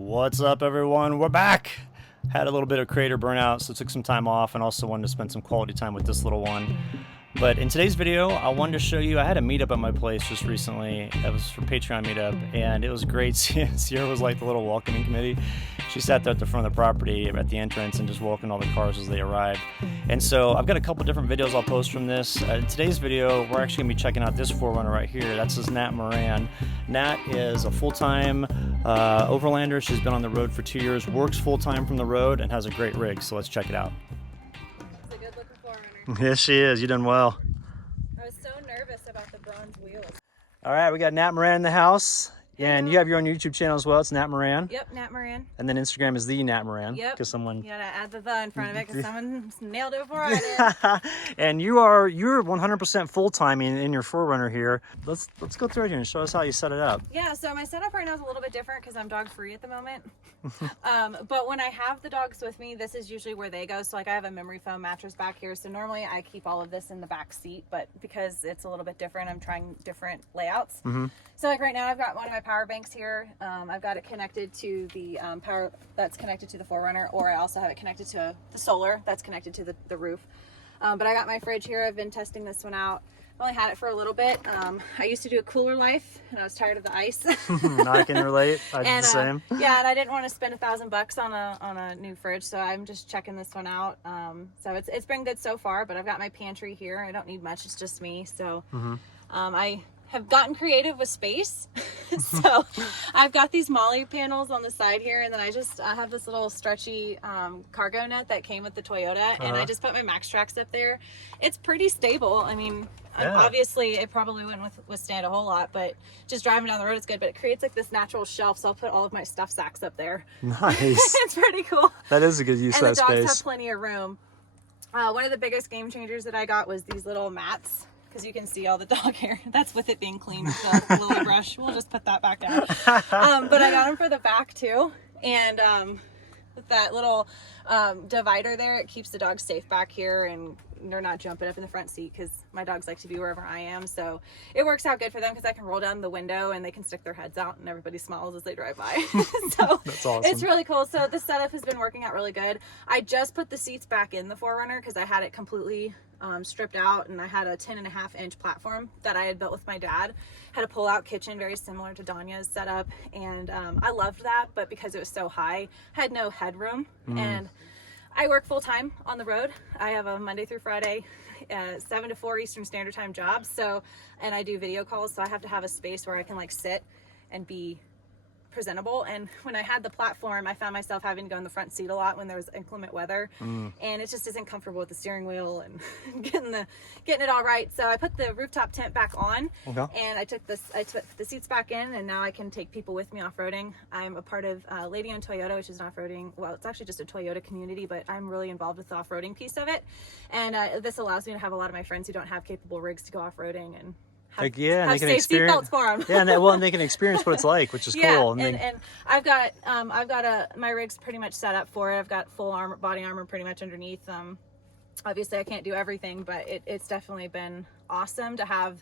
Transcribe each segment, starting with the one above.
What's up, everyone? We're back. Had a little bit of creator burnout, so took some time off and also wanted to spend some quality time with this little one. But in today's video, I wanted to show you, I had a meetup at my place just recently. It was for Patreon meetup, and it was great. Sierra was like the little welcoming committee. She sat there at the front of the property at the entrance and just welcomed all the cars as they arrived. And so I've got a couple different videos I'll post from this. In today's video, we're actually gonna be checking out this 4Runner right here. That's his Nat Moran. Nat is a full-time overlander. She's been on the road for 2 years, works full-time from the road, and has a great rig. So let's check it out. It's a good-looking 4Runner. Yes, she is. You done well. I was so nervous about the bronze wheels. All right, we got Nat Moran in the house. Yeah, and you have your own YouTube channel as well. It's Nat Moran. Yep, Nat Moran. And then Instagram is the Nat Moran. Yep. Because someone. You gotta add the in front of it because someone nailed it before I did. And you're 100% full time in your 4Runner here. Let's go through it here and show us how you set it up. Yeah, so my setup right now is a little bit different because I'm dog free at the moment. But when I have the dogs with me, this is usually where they go. So like I have a memory foam mattress back here. So normally I keep all of this in the back seat, but because it's a little bit different, I'm trying different layouts. So like right now I've got one of my power banks here. I've got it connected to the power that's connected to the 4Runner, or I also have it connected to the solar that's connected to the roof. But I got my fridge here. I've been testing this one out. I've only had it for a little bit. I used to do a cooler life and I was tired of the ice. I can relate. I did the same. Yeah, and I didn't want to spend $1,000 on a new fridge, so I'm just checking this one out. So it's been good so far, but I've got my pantry here. I don't need much. It's just me. So I have gotten creative with space. So I've got these Molly panels on the side here, and then I have this little stretchy cargo net that came with the Toyota, and I just put my Max Tracks up there. It's pretty stable. I mean, obviously it probably wouldn't withstand a whole lot, but just driving down the road it's good. But it creates like this natural shelf, so I'll put all of my stuff sacks up there. Nice. It's pretty cool. That is a good use of that space. And the dogs have plenty of room. One of the biggest game changers that I got was these little mats, because you can see all the dog hair. That's with it being clean with the lily brush. We'll just put that back down. But I got them for the back too. And with that little divider there, it keeps the dogs safe back here, and they're not jumping up in the front seat because my dogs like to be wherever I am. So it works out good for them because I can roll down the window and they can stick their heads out and everybody smiles as they drive by. So that's awesome. It's really cool. So the setup has been working out really good. I just put the seats back in the 4Runner because I had it completely stripped out, and I had a 10.5-inch platform that I had built with my dad. Had a pull-out kitchen very similar to Danya's setup, and I loved that, but because it was so high, I had no headroom. And I work full-time on the road. I have a Monday through Friday 7 to 4 Eastern Standard Time job, so, and I do video calls, so I have to have a space where I can like sit and be presentable. And when I had the platform, I found myself having to go in the front seat a lot when there was inclement weather, and it just isn't comfortable with the steering wheel and getting it all right. So I put the rooftop tent back on, and I took the seats back in, and now I can take people with me off-roading. I'm a part of Lady on Toyota, which is an off-roading, well, it's actually just a Toyota community, but I'm really involved with the off-roading piece of it. And this allows me to have a lot of my friends who don't have capable rigs to go off-roading and have safe seatbelts for them. Yeah, and they can experience what it's like, which is cool. And I've got my rig's pretty much set up for it. I've got full body armor pretty much underneath. Obviously I can't do everything, but it's definitely been awesome to have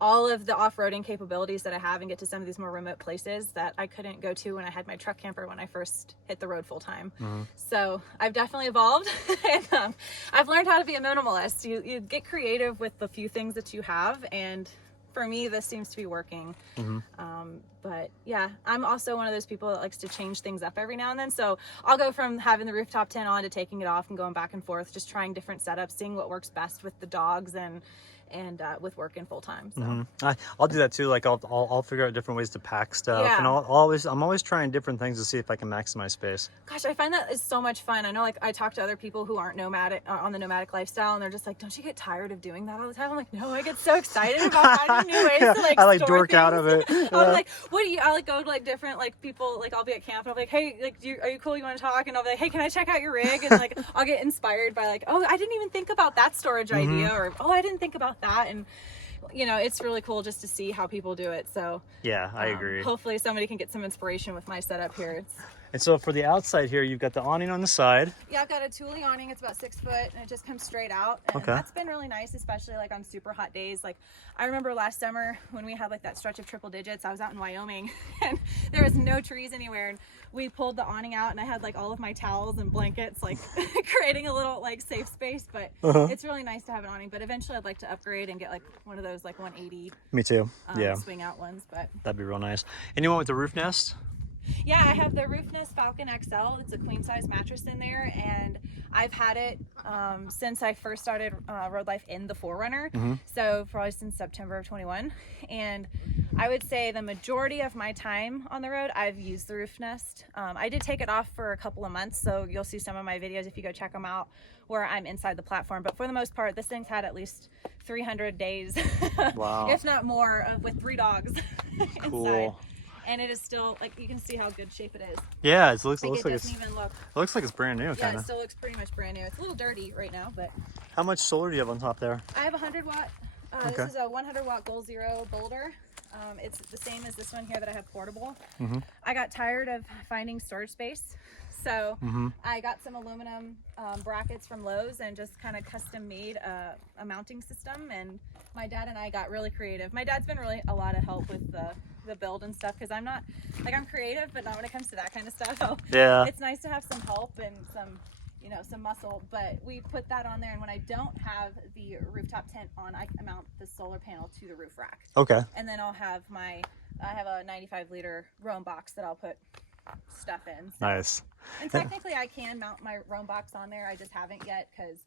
all of the off-roading capabilities that I have and get to some of these more remote places that I couldn't go to when I had my truck camper when I first hit the road full time. So I've definitely evolved, and I've learned how to be a minimalist. You get creative with the few things that you have, and for me this seems to be working. But yeah, I'm also one of those people that likes to change things up every now and then. So I'll go from having the rooftop tent on to taking it off and going back and forth, just trying different setups, seeing what works best with the dogs and with working full time. So I'll do that too. Like I'll figure out different ways to pack stuff, and I'm always trying different things to see if I can maximize space. Gosh, I find that is so much fun. I know, like, I talk to other people who aren't nomadic on the nomadic lifestyle, and they're just like, don't you get tired of doing that all the time? I'm like, no, I get so excited about finding new ways to like I like store dork things. out of it. I'm like, what do you? I like go to like different like people. Like I'll be at camp and I'll be like, hey, like, are you cool? You want to talk? And I'll be like, hey, can I check out your rig? And like I'll get inspired by like, oh, I didn't even think about that storage idea, or oh, I didn't think about that. And you know, it's really cool just to see how people do it. So yeah, I agree. Hopefully somebody can get some inspiration with my setup here. And so for the outside here, you've got the awning on the side. Yeah, I've got a Thule awning. It's about 6 foot and it just comes straight out. And that's been really nice, especially like on super hot days. Like I remember last summer when we had like that stretch of triple digits, I was out in Wyoming and there was no trees anywhere. And we pulled the awning out and I had like all of my towels and blankets, like creating a little like safe space. But it's really nice to have an awning. But eventually I'd like to upgrade and get like one of those like 180. Me too. Yeah. Swing out ones, but that'd be real nice. And you went with the roof nest? Yeah, I have the Roof Nest Falcon XL. It's a queen size mattress in there, and I've had it since I first started road life in the 4Runner. So probably since September of 21. And I would say the majority of my time on the road, I've used the Roof Nest. I did take it off for a couple of months, so you'll see some of my videos if you go check them out where I'm inside the platform. But for the most part, this thing's had at least 300 days, wow. if not more, with 3 dogs cool. inside. And it is still, like, you can see how good shape it is. Yeah, it looks like it looks like it's brand new. Yeah, it still looks pretty much brand new. It's a little dirty right now, but. How much solar do you have on top there? I have a 100 watt. This is a 100 watt Goal Zero Boulder. It's the same as this one here that I have portable. I got tired of finding storage space, so I got some aluminum brackets from Lowe's and just kind of custom made a mounting system. And my dad and I got really creative. My dad's been really a lot of help with the build and stuff, because I'm not, like, I'm creative, but not when it comes to that kind of stuff. So yeah, it's nice to have some help and some, you know, some muscle. But we put that on there, and when I don't have the rooftop tent on, I mount the solar panel to the roof rack. Okay. And then I'll have I have a 95-liter Roam box that I'll put stuff in. So. Nice. And technically I can mount my Roam box on there. I just haven't yet, because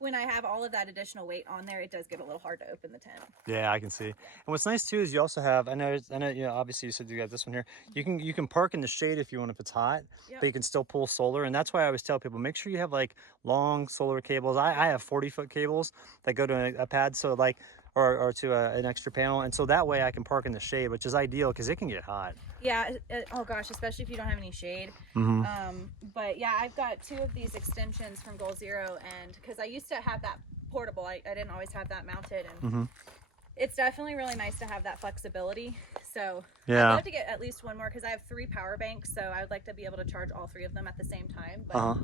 when I have all of that additional weight on there, it does get a little hard to open the tent. Yeah, I can see. And what's nice too is you also have, I know, you know, obviously you said you got this one here. You can park in the shade if you want, if it's hot, but you can still pull solar. And that's why I always tell people, make sure you have like long solar cables. I have 40-foot cables that go to a pad, so like, or to an extra panel, and so that way I can park in the shade, which is ideal because it can get hot. Yeah, oh gosh, especially if you don't have any shade. But yeah, I've got 2 of these extensions from Goal Zero, and because I used to have that portable, I didn't always have that mounted, and it's definitely really nice to have that flexibility. So yeah, I'd love to get at least one more, because I have 3 power banks, so I would like to be able to charge all 3 of them at the same time. But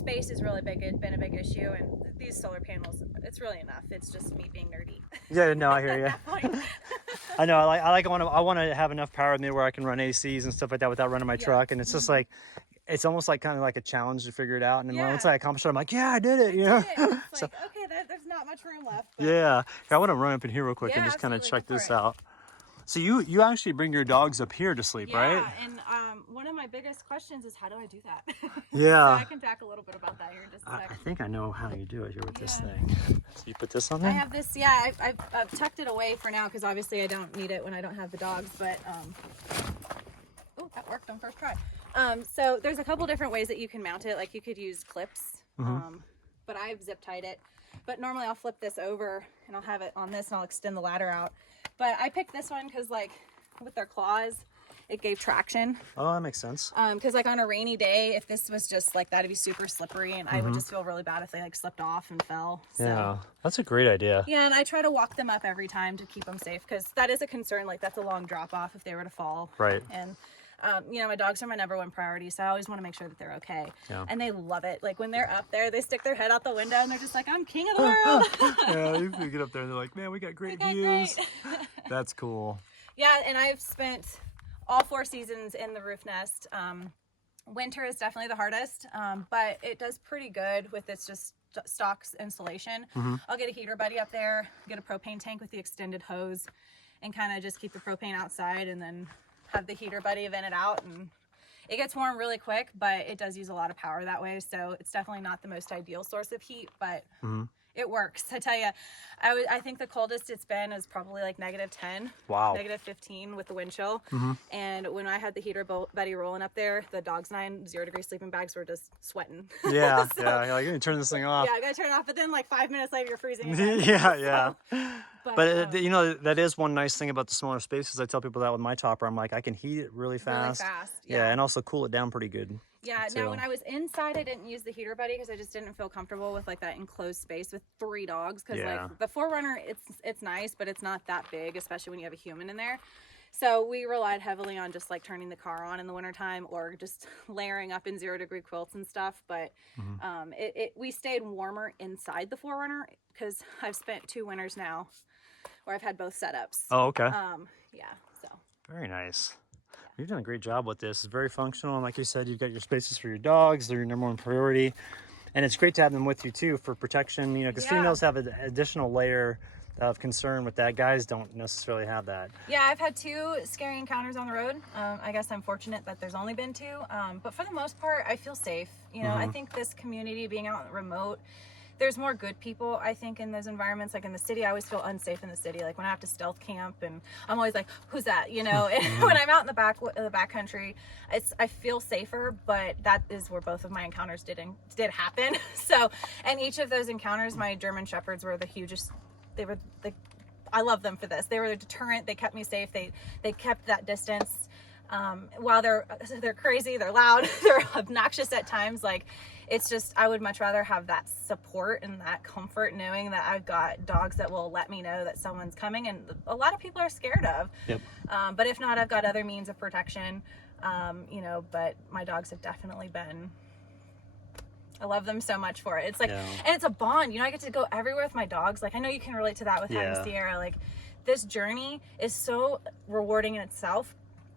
space is really been a big issue, and these solar panels, it's really enough. It's just me being nerdy. Yeah, no, I hear you. I know. I want to have enough power in there where I can run ACs and stuff like that without running my truck, and it's just like, it's almost like kind of like a challenge to figure it out. And then once I accomplish it, I'm like, yeah, I did it. You know. It's like, okay, there's not much room left. But... Yeah, I want to run up in here real quick and just kind of check this out. So you actually bring your dogs up here to sleep, right? Yeah, and one of my biggest questions is, how do I do that? Yeah. So I can talk a little bit about that here in just a second. I think I know how you do it here with this thing. So you put this on there? I have this, yeah, I've tucked it away for now, because obviously I don't need it when I don't have the dogs, but, oh, that worked on first try. So there's a couple different ways that you can mount it. Like, you could use clips, but I've zip tied it. But normally I'll flip this over and I'll have it on this and I'll extend the ladder out. But I picked this one because, like, with their claws, it gave traction. Oh, that makes sense. Because, like, on a rainy day, if this was just like that, it'd be super slippery, and I would just feel really bad if they, like, slipped off and fell. So. Yeah, that's a great idea. Yeah, and I try to walk them up every time to keep them safe, because that is a concern. Like, that's a long drop off if they were to fall. Right. And you know, my dogs are my #1 priority, so I always want to make sure that they're okay. Yeah. And they love it. Like, when they're up there, they stick their head out the window and they're just like, I'm king of the world. Yeah, you get up there and they're like, man, we got great views. That's cool. Yeah, and I've spent all 4 seasons in the roof nest. Winter is definitely the hardest, but it does pretty good with its just stock insulation. I'll get a heater buddy up there, get a propane tank with the extended hose, and kind of just keep the propane outside, and then have the heater buddy vent it out, and it gets warm really quick, but it does use a lot of power that way, so it's definitely not the most ideal source of heat, but it works. I tell you, I think the coldest it's been is probably like -10. Wow. -15 with the wind chill. And when I had the heater buddy rolling up there, the dogs' 9 0-degree sleeping bags were just sweating. Yeah, So, yeah. You're like, you can turn this thing off. Yeah, I gotta turn it off, but then like 5 minutes later, you're freezing again. Yeah. But you know, that is one nice thing about the smaller spaces. I tell people that with my topper, I'm like, I can heat it really fast. Yeah, and also cool it down pretty good. Yeah, now when I was inside, I didn't use the heater buddy because I just didn't feel comfortable with like that enclosed space with 3 dogs. Because like the 4Runner, it's nice, but it's not that big, especially when you have a human in there. So we relied heavily on just like turning the car on in the wintertime or just layering up in 0-degree quilts and stuff. But we stayed warmer inside the 4Runner because I've spent 2 winters now where I've had both setups. Oh, okay. Yeah, so. Very nice. You're doing a great job with this. It's very functional. And like you said, you've got your spaces for your dogs. They're your number one priority. And it's great to have them with you too for protection, you know, because females have an additional layer of concern with that. Guys don't necessarily have that. Yeah, I've had 2 scary encounters on the road. I guess I'm fortunate that there's only been 2. But for the most part, I feel safe. You know, I think this community being out remote, there's more good people, I think, in those environments. Like in the city, I always feel unsafe in the city. Like when I have to stealth camp, and I'm always like, "Who's that?" You know. And when I'm out in the back country, I feel safer. But that is where both of my encounters did happen. So, and each of those encounters, my German Shepherds were the hugest. They were I love them for this. They were a deterrent. They kept me safe. They kept that distance. While they're crazy, they're loud, they're obnoxious at times. Like, it's just, I would much rather have that support and that comfort knowing that I've got dogs that will let me know that someone's coming, and a lot of people are scared of. Yep. But if not, I've got other means of protection. You know, but my dogs have definitely been, I love them so much for it. It's like, and it's a bond, you know, I get to go everywhere with my dogs. Like, I know you can relate to that with having Sierra. Like, this journey is so rewarding in itself,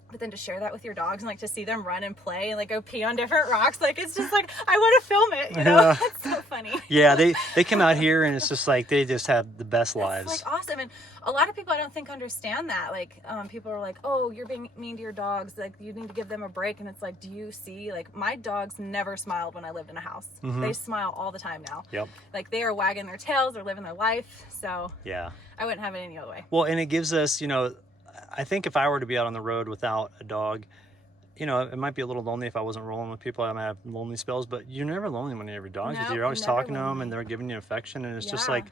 but then to share that with your dogs and like to see them run and play and like go pee on different rocks, like it's just like, I want to film it, you know. It's so funny. Yeah, they come out here and it's just like they just have the best lives. It's like awesome. And a lot of people I don't think understand that. Like people are like, oh, you're being mean to your dogs, like you need to give them a break. And it's like, do you see, like my dogs never smiled when I lived in a house. They smile all the time now. Yep. Like they are wagging their tails, they're living their life. So yeah, I wouldn't have it any other way. Well, and it gives us, you know, I think if I were to be out on the road without a dog, you know, it might be a little lonely if I wasn't rolling with people. I might have lonely spells, but you're never lonely when you have your dogs. You're always talking to them and they're giving you affection. And it's just like,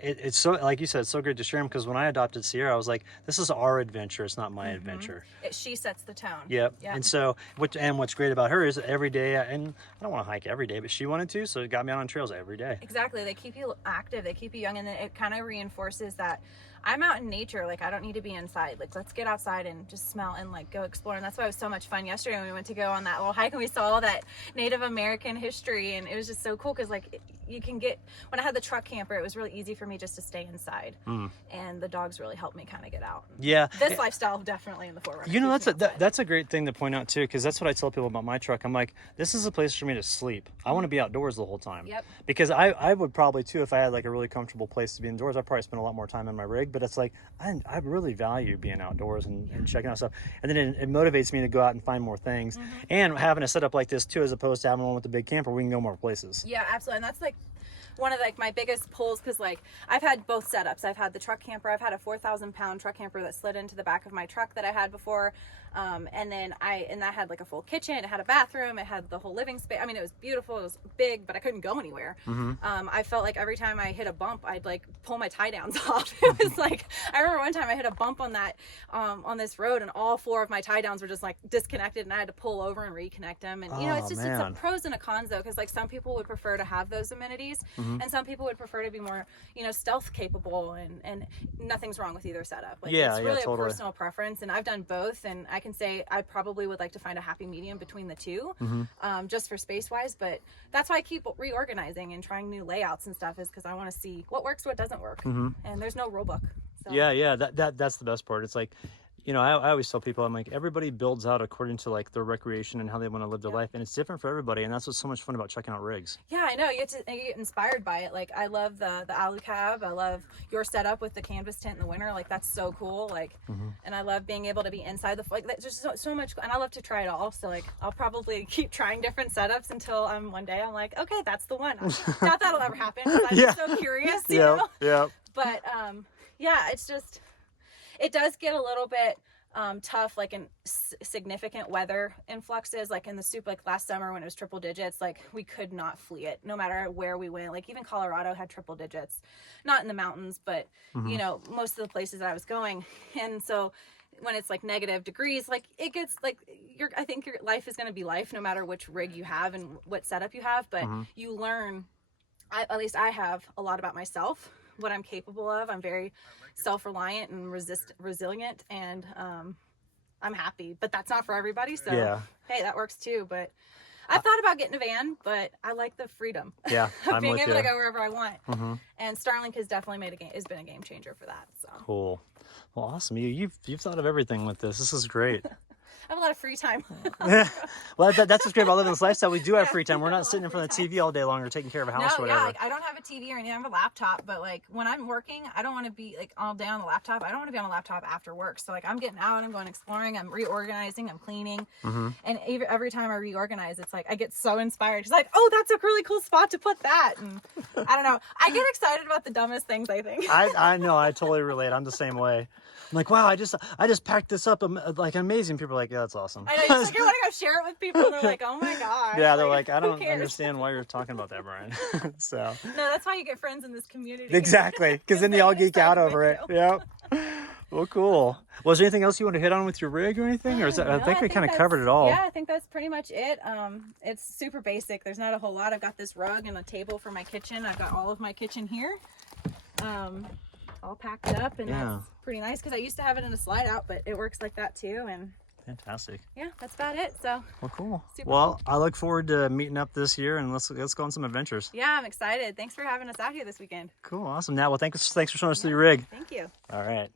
it's so, like you said, it's so great to share them, because when I adopted Sierra, I was like, this is our adventure. It's not my adventure. She sets the tone. Yep. And so, what's great about her is every day, and I don't want to hike every day, but she wanted to, so it got me out on trails every day. Exactly. They keep you active. They keep you young, and then it kind of reinforces that I'm out in nature. Like, I don't need to be inside. Like, let's get outside and just smell and like go explore. And that's why it was so much fun yesterday when we went to go on that little hike and we saw all that Native American history, and it was just so cool because like you can get, when I had the truck camper, it was really easy for me just to stay inside, and the dogs really helped me kind of get out. Yeah, this lifestyle definitely in the 4Runner. You know, that's a great thing to point out too, because that's what I tell people about my truck. I'm like, this is a place for me to sleep. I want to be outdoors the whole time. Yep. Because I would probably too, if I had like a really comfortable place to be indoors, I'd probably spend a lot more time in my rig. But it's like I really value being outdoors and checking out stuff, and then it motivates me to go out and find more things, and having a setup like this too, as opposed to having one with the big camper, we can go more places. Yeah, absolutely. And that's like one of like my biggest pulls, because like I've had both setups. I've had the truck camper. I've had a 4,000-pound truck camper that slid into the back of my truck that I had before, and then that had like a full kitchen. It had a bathroom. It had the whole living space. I mean, it was beautiful. It was big, but I couldn't go anywhere. I felt like every time I hit a bump, I'd like pull my tie downs off. It was like, I remember one time I hit a bump on that on this road, and all 4 of my tie downs were just like disconnected, and I had to pull over and reconnect them. And you know, it's just it's a pros and a cons though, because like some people would prefer to have those amenities. And some people would prefer to be more, you know, stealth capable, and nothing's wrong with either setup. Like, it's really a personal preference, and I've done both, and I can say I probably would like to find a happy medium between the two, just for space wise. But that's why I keep reorganizing and trying new layouts and stuff, is because I want to see what works, what doesn't work, and there's no rule book. So. Yeah, that's the best part. It's like, you know, I always tell people, I'm like, everybody builds out according to like their recreation and how they want to live their life, and it's different for everybody, and that's what's so much fun about checking out rigs. Yeah, I know, you get inspired by it. Like, I love the alu cab. I love your setup with the canvas tent in the winter. Like, that's so cool. Like, and I love being able to be inside the, like, there's just so much, and I love to try it all. So like, I'll probably keep trying different setups until one day I'm like, okay, that's the one. Not that'll ever happen, because I'm just so curious, you know? Yeah. But yeah, it's just, it does get a little bit tough, like in significant weather influxes, like in the like last summer when it was triple digits, like we could not flee it no matter where we went. Like even Colorado had triple digits, not in the mountains, but you know, most of the places that I was going. And so when it's like negative degrees, like it gets like I think your life is going to be life no matter which rig you have and what setup you have, but you learn, at least I have a lot about myself, what I'm capable of. I'm very self-reliant and resilient, and I'm happy. But that's not for everybody, so Yeah. hey, that works too. But I've thought about getting a van, but I like the freedom Yeah, of I'm being with able you. to go wherever I want. And Starlink has definitely been a game changer for that. So Cool. Well, awesome. You've thought of everything with this. This is great. I have a lot of free time. Well, that's what's great about living this lifestyle. We do have Yeah, free time. We're a lot not of sitting in front of free the TV all day long or taking care of a house or No, whatever. yeah, like I don't have a TV or anything. I have a laptop, but like when I'm working, I don't want to be like all day on the laptop. I don't want to be on a laptop after work. So like I'm getting out, I'm going exploring, I'm reorganizing, I'm cleaning, and every time I reorganize, it's like I get so inspired. It's like, oh, that's a really cool spot to put that. And I don't know, I get excited about the dumbest things. I think. I know. I totally relate. I'm the same way. I'm like, wow, I just packed this up like amazing. People are like, yeah, that's awesome. I know, it's like I want to go share it with people, and they're like, oh my gosh. Yeah, they're like, I who don't cares? understand why you're talking about that, Brian. So No, that's why you get friends in this community. exactly, because then they all geek out over it. Yep. Well, cool. Was there anything else you want to hit on with your rig or anything, or is that, No, I think we kind of that's- covered it all. Yeah, I think that's pretty much it. It's super basic. There's not a whole lot. I've got this rug and a table for my kitchen. I've got all of my kitchen here, all packed up, and Yeah. that's pretty nice because I used to have it in a slide out, but it works like that too. And Fantastic. yeah, that's about it. So Well, cool. Super Well, I look forward to meeting up this year, and let's go on some adventures. yeah, I'm excited. Thanks for having us out here this weekend. Cool. Awesome. Now, well, thanks for showing us through your rig. Thank you. All right.